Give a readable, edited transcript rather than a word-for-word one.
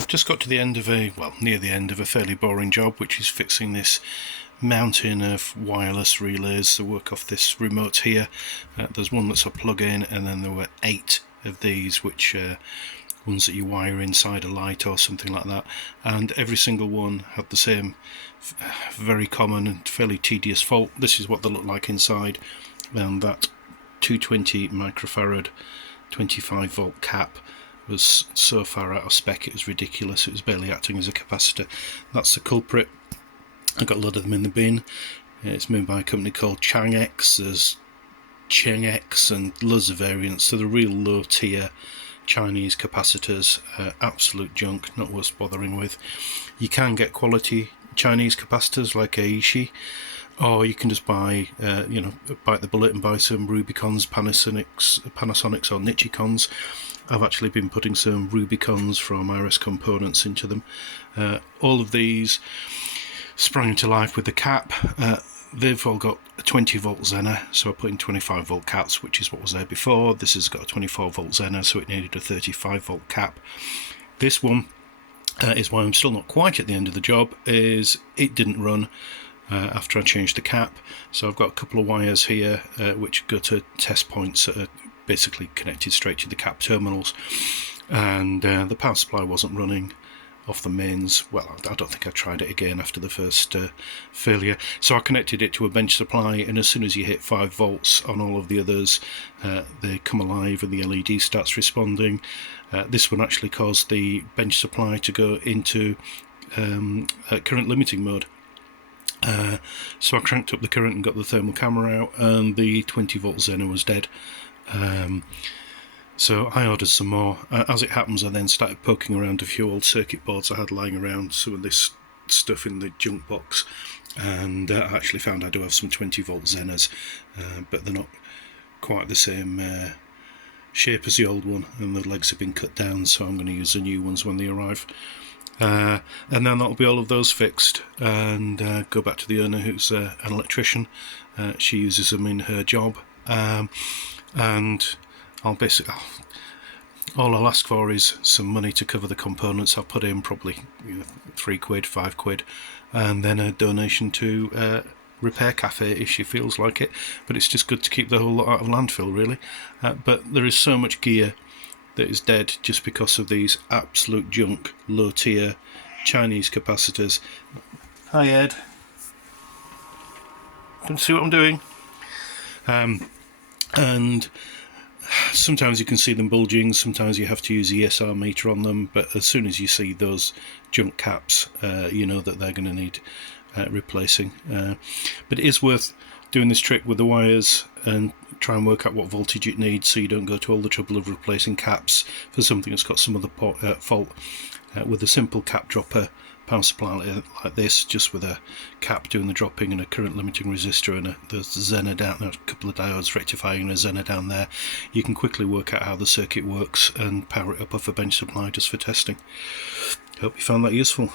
I've just got to the end of near the end of a fairly boring job, which is fixing this mountain of wireless relays that work off this remote here. There's one that's a plug-in, and then there were 8 of these, which ones that you wire inside a light or something like that, and every single one had the same very common and fairly tedious fault. This is what they look like inside, and that 220 microfarad 25 volt cap was so far out of spec it was ridiculous. It was barely acting as a capacitor. That's the culprit. I got a lot of them in the bin. It's made by a company called Chang'e. There's Chang'e and loads of variants. So the real low tier Chinese capacitors, absolute junk, not worth bothering with. You can get quality Chinese capacitors like Aishi, or you can just buy, bite the bullet and buy some Rubicons, Panasonics or Nichicons. I've actually been putting some Rubicons from RS Components into them. All of these sprang into life with the cap. They've all got a 20 volt Zener, so I put in 25 volt caps, which is what was there before. This has got a 24 volt Zener, so it needed a 35 volt cap. This one is why I'm still not quite at the end of the job, is it didn't run after I changed the cap. So I've got a couple of wires here which go to test points that are basically connected straight to the cap terminals, and the power supply wasn't running off the mains. Well, I don't think I tried it again after the first failure, so I connected it to a bench supply, and as soon as you hit 5 volts on all of the others, they come alive and the LED starts responding. This one actually caused the bench supply to go into current limiting mode. So I cranked up the current and got the thermal camera out, and the 20 volt Zener was dead. So I ordered some more. As it happens, I then started poking around a few old circuit boards I had lying around, some of this stuff in the junk box, and I actually found I do have some 20 volt Zeners, but they're not quite the same shape as the old one, and the legs have been cut down, so I'm going to use the new ones when they arrive. And then that'll be all of those fixed, and go back to the owner, who's an electrician. She uses them in her job, and all I'll ask for is some money to cover the components. I'll put in probably £3, £5, and then a donation to Repair Cafe if she feels like it. But it's just good to keep the whole lot out of landfill, really. But there is so much gear that is dead just because of these absolute junk, low tier Chinese capacitors. Hi Ed. Don't see what I'm doing? And sometimes you can see them bulging, sometimes you have to use the ESR meter on them, but as soon as you see those junk caps, you know that they're going to need replacing. But it is worth doing this trick with the wires and try and work out what voltage it needs, so you don't go to all the trouble of replacing caps for something that's got some other fault. With a simple cap dropper power supply like this, just with a cap doing the dropping and a current limiting resistor and there's a Zener down there, a couple of diodes rectifying and a Zener down there, you can quickly work out how the circuit works and power it up off a bench supply just for testing. Hope you found that useful.